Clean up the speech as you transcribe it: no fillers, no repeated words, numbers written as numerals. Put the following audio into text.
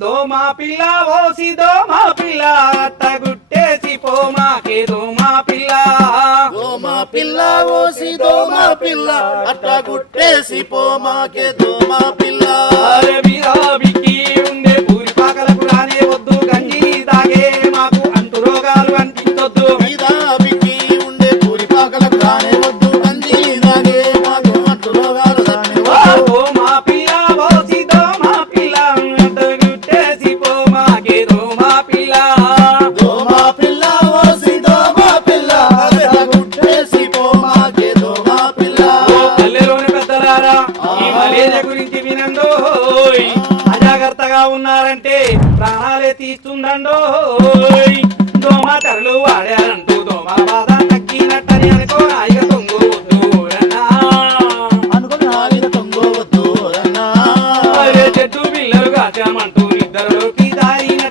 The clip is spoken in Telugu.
దోమా పిల్ల ఓసి దోమా పిల్ల అట్టగుట్టేసి పోమాకే దోమా పిల్ల దోమా పిల్ల ఓసి దోమా పిల్ల అట్టా గుట్టేసి పోమాకే దోమా పిల్ల అరే బిరాబికి ఉండే పూరి పాకలకు రానే వద్దు గంజి తాగే మాకు అంటు రోగాలు అంటించొద్దు మీదాబికి ఉండే పూరి పాకలకు రానే వద్దు గంజి తాగే మాకు అంటు రోగాలు రానే వద్దు. దోమా పిల్ల ఓసి దోమా పిల్ల అట్టగుట్టేసి పోమాకే దోమా పిల్ల దోమా పిల్ల ఓసి దోమా పిల్ల అట్టా గుట్టేసి పోమాకే దోమా పిల్ల పల్లెలోని పెద్దలారా ఈ మలేరియా గురించి వినండోయ్ అజాగ్రత్తగా ఉన్నారంటే ప్రాణాలే తీస్తుందండోయ్ దోమ తెరలు వాడారంటూ దోమ బాధ తగ్గినట్టని అనుకో నాయిక తొంగవద్దు అనుకుని ఆగిన తొంగవద్దు రన్నా చెట్టు పిల్లలు కాచామంటూ నిద్రలోకి దారిన